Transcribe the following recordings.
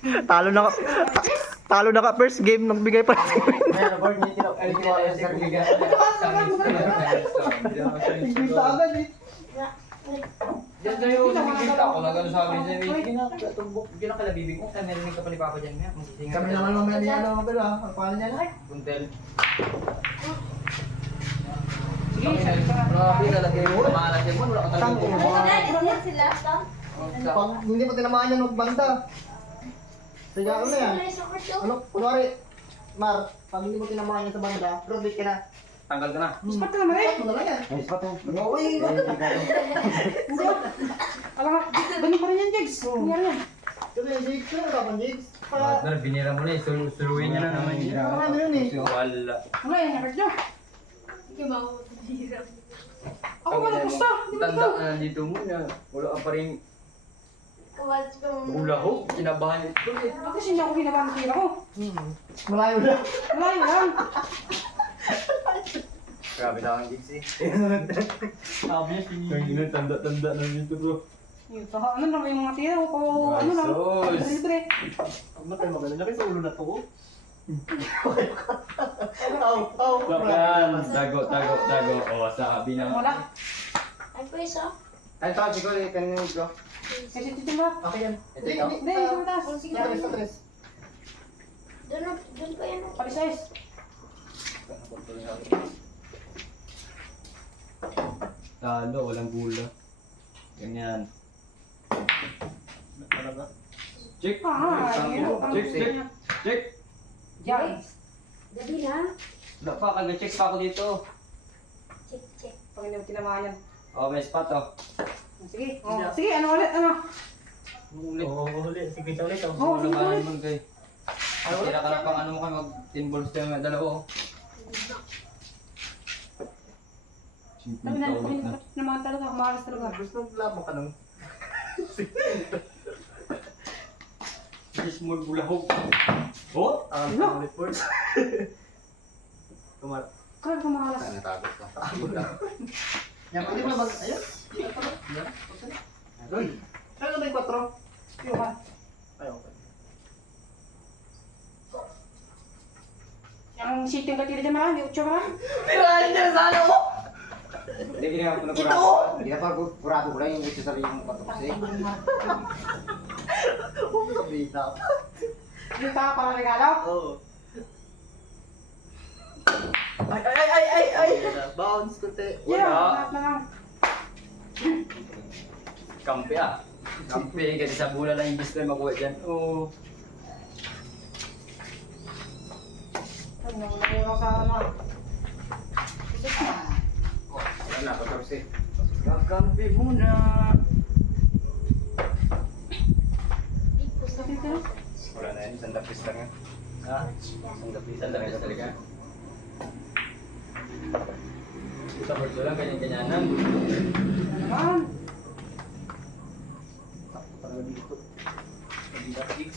Talo na ka. Talo na ka first game nang bigay pa. Ayan, board niya tinaw. Ay, tiwala sa sarili. Bibita agad eh. Diyan na yun, nakikita ako na gano'n sabi niya. Ginatumbok, ginakalabibig ko. Kaya narinig ka pa ni Papa dyan nga. Kami naman mamaya niya ano pero ah. Ang pangalan niya na? Buntel. Sige, sabi ka. Grabe, nalagay mo. Mahalag yan mo. Wala ka talaga. Pag hindi mo tinamaan yan magbanda. Sige ano na yan? Ano? Kunwari, Mar, pag hindi mo tinamaan yan sa banda, robit ka na. Tanggal ka na. Spot ka naman eh. Ano na yan? Ay, spot mo. Uy, Hindi ah. Alam nga, ganun pa rin yan, Jegs. Hindi yan. Ito na yung jigs. Ano ka pa jigs? Partner, binira mo na eh. Suluin niya na naman. Ano yun eh? Wala. Wala yan, nakart nyo. Ako ba nagusta? Hindi ba Tanda ito? ka na dito muna. Wala ka pa rin ulaho. Kinabahan ito eh. Bakit kasi hindi ako ginawa ng tira ko? Malayo na. Malayo lang. Grabe na ang gigs eh. Sabi niya, Ang tanda-tanda na dito bro. Yung ano naman yung mga tira ko. Ano lang. Sus. Libre. Huwag na tayo magaling. Laki sa ulo na to. Aw. Bakan, tago. O, sabi na. Wala. Ay, ito, siguro, kanina ko. Kasi tito mo. Okay yan. Ito ikaw. Hindi, sa mataas. Sa tres. Palisayas. Talo, walang gula. Ganyan. Talaga? Check. Ah, Check. Check. Yan. Wala pa, kag-check pa ako dito. Pag hindi mo tinamaan yan. Oh, may spot oh. Sige. Oh, sige, ano ulit? Ano? Ulit. Oo, ulit. Sige, ulit. Oo, sige ulit. Naman kay. Tira ka na pang ano mo kayo mag-10 balls tayo nga dalawa oh. Sabi na, naman talaga. Malas talaga. Gusto mong labang ka nung. Small bulahog. Oh? Ulit first. Kumar. Kaya ka malas. Natago ka. Yan, pwede mo na mag... Ayun. Ayun. Kaya na ba yung 4? Yung ka. Ayaw. Okay. Ang sityo ka tira dyan marami. 8 marami. Hindi, ginawa ko na Hindi na pa, kurado ko lang yung gusto sa yung patok kasi. Oo, sabihin na. Yung ka para regalo. Oo. Ay! Bounce, kunti. Yeah, Wala. lahat na lang. Kampi ah. Kampi, kasi sa bola lang yung gusto yung makuha dyan. Oh. Ano, nangulaw sa ano. Wala na, patok kasi. Kakampi muna. Wala na yun, isang dapis lang yan. Ha? Isang dapis. Saan dami talaga? Sa burso lang, ganyan-ganyanan. Naman. Talaga dito. Hindi na fix.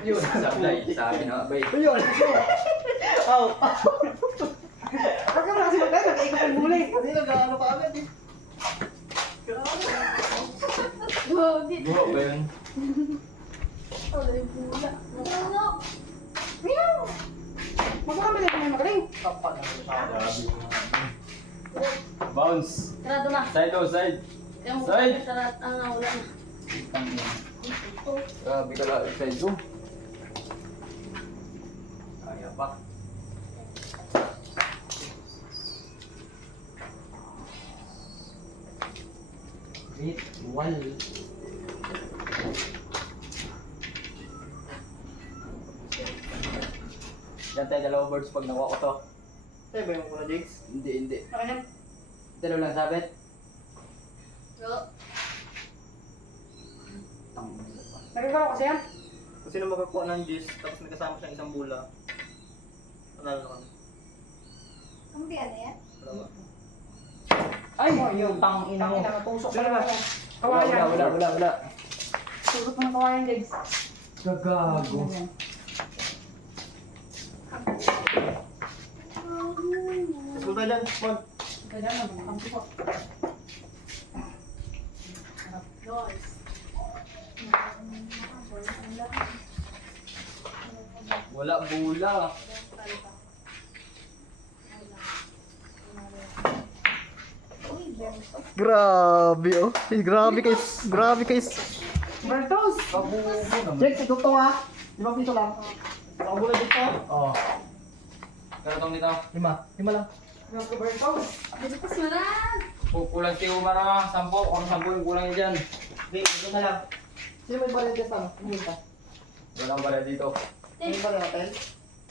Yun, sabi na, bay. Ayun! Aw! Huwag ka na kasi magdala. Nag-iikot ang huli. Kasi nag-ano pa agad eh. Buho ba yun? Meow! Magkakamali ka na magaling. Kapal na siya. Bounce. Sarado na. Side o side. Yung Side. sarado ang wala na. Grabe ka lang, side o. Kaya pa. Ritual. Yan tayo, dalawang birds pag nakuha ko to. Tayo ba yung muna, Jigs? Hindi. Okay na. Dalawa lang sabit. Nagkakaroon kasi yan. Kung sino makakuha ng Jigs, tapos may kasama siyang isang bula. Panalo na kami. Wala ba? Ay! Yung tang ina mo. Tusok ka naman. Wala, Kawayan. wala. Tusok mo ng kawayan, Jegs. Gagago. School tayo dyan, Mon. Kaya na, magkampi ko. Wala bula. Grabe oh. Grabe guys. Grabe guys. Bertos! Kabubo naman. Jack, ito to ha. 5 piso lang. Nakabula dito. Oo. Kartong dito. 5 lang. Bertos! Bilipas mo na. Kulang si Umar ah. 10. Kung 10 yung kulang niya dyan. Hindi, ito na lang. Sino may baril dyan ano? Pumunta. Walang bala dito. May baril natin?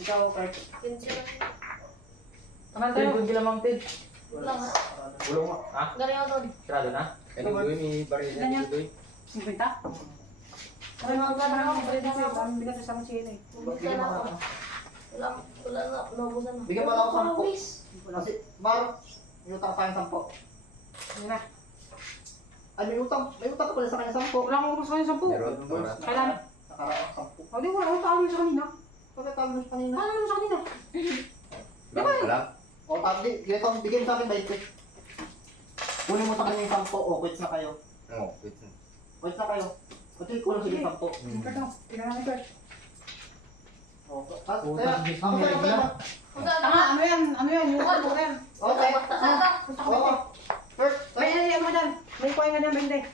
Ikaw, Kurt. Kamal Tin, tayo. kung kilamang tin. Wala nga. Bulong mo. Ha? Galing ako doon. Sarado na? Kaya ko may baril Ganyan. niya dito eh. 50? Kaya mga ba na ako pala dito. Ang bigat sa mga siya eh. Bumigyan na ako. Wala na. Naubusan na. Bigyan mo lang ako Parang 10. wish. Kasi, Bar, may utang sa akin 10. Yan na. Ay, may utang ka pala sa kanya 10. Wala akong ubos kanina 10. Meron. Wala. Kailan? Nakaraang 10. O di wala akong talo sa kanina. Pagkatalo mo sa kanina. Paano naman sa kanina? Bakit pala? O, tabi, bigyan mo sa akin 20. Kunin mo sa kanya yung 10. O, quits na kayo. Oo. Wait. Quits na kayo. Pati kulang sige 10. Ito, tingnan natin Kurt. O, tapos, Utang, kaya, gusto ako mo sa'yo, yung sa'yo. Kung saan Tama, ano yan? Ano yan? Yung ano yan? Okay. Saan? Oo. Kurt, May sa'yo. ano mo dyan? May coin nga dyan, 20.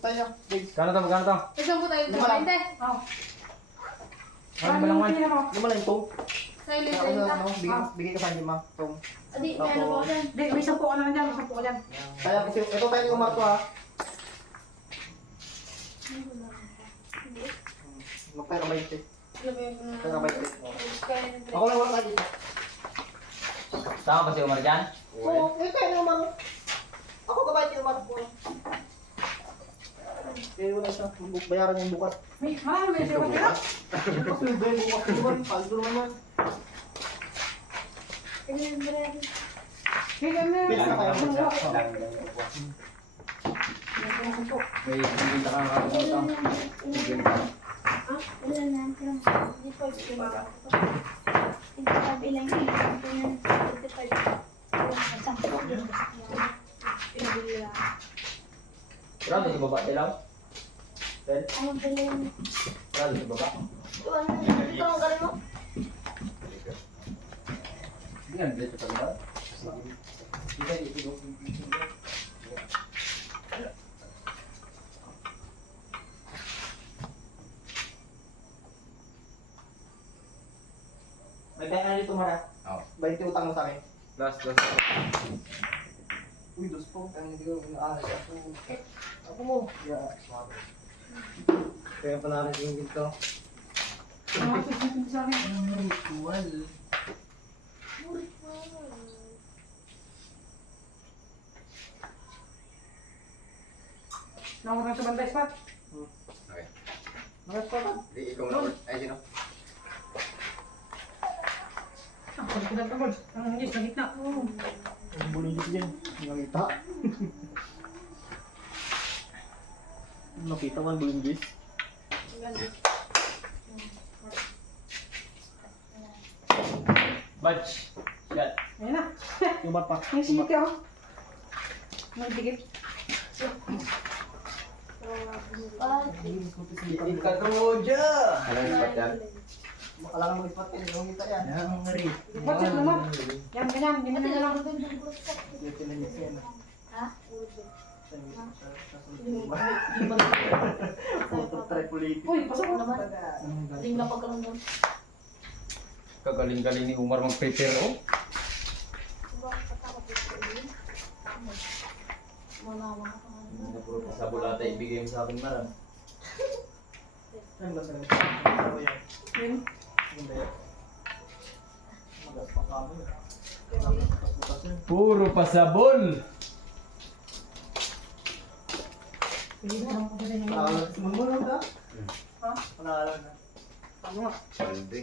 Sa'yo. Bigs. Kano to? Kano to? Isang po tayo. Lima lang. Oo. Ano ba lang man? Tingnan mo. Lima lang yung Sa'yo Kaya ako na, 30. ano, bigay ka sa lima. Tong. Adi, may ano po dyan. Di, may 10 ka na dyan, 10 ka dyan. Kaya kasi, ito tayo yung marko ha. Magpera 20. Pera 20. Ako lang wala dito. Tama ba si Umar dyan? Oo, eh kaya naman. Ako kabayad yung marko. Kaya wala siya. Bayaran yung bukas. May, marami may 0 ka. Bukas yung bukas naman. Paldo naman. Tingnan mo. Pils na kayo. May hindi ka kakakotang. Wala na. Hindi po. Hindi pa bilang yung 25. Sampo. Pinabili lang. Sarado si baba dilaw? Ben? Ano bilang? Sarado si baba? Ito ang galing mo. Hindi nga dito sa baba. Kita dito. May kaya na dito mara. Oo. 20 utang mo sa akin. Last. Uy, dos po. Kaya hindi ko inaalas ako. Ako mo. Yeah, smart. Kaya pala rin yung ginto. Ang mga 50 sa akin. Ritual. Nakuha sa banda spot. Okay. Mga spot. Di ikaw na. Ay sino? Ah, pag pinagpagod. Ang hindi sa gitna. Ang bulilis dyan. Nakita. Nakita man bulilis. Badge. Shot. Ayun na. Yung mapa. Ang siti oh. Nagdikit. Ikatroja. Ano yung spot yan? Alam mo spot yan. Yung kita yan. Yang ngeri. Budget mo. Yan, ganyan. Ganyan na lang. Yung tinanyas yan. Ha? Photo tripoliti. Uy, pasok mo. Naman. Ring na pagkaroon. Kagaling-galing ni Umar mag-prepare oh. Hindi puro pasabulata ibigay mo sa akin maram. Ano ba sa ano yan? Yun. Hindi yan. Magas pa kamo yun. Bukas yun. Puro pasabol. Pangalan. Sumunod ka? Ha? Pangalan na. Ano nga? Salde.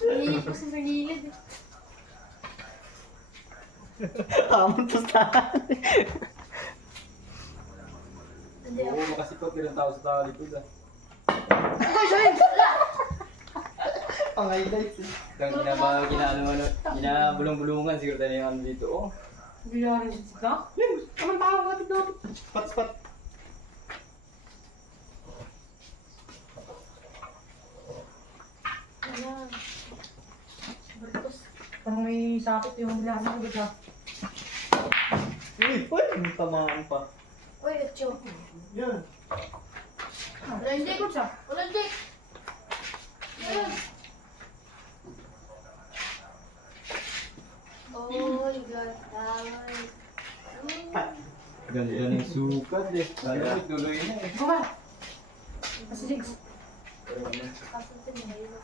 Naiipos sa gilid. Hamon pustahan. Hindi Oo, makasipot ilang tao sa tao dito. Ay, sorry! Pang-highlights eh. Lang ginabulong-bulungan siguro tayo yung ano dito. Oh. Biyarin si Sika. Anong tawag natin doon? Spot. Ayan. Bertos. Parang may sakit yung bilahan ko ba? Uy, may tamaan pa. Uy, Echo. Yan. Walang dik. Walang dik. Ayan. Oh my God. Tawag. Ganda yung sukat eh. Lalo tuloy na eh. Baba! Kasi Jigs. Kasuntin na yun.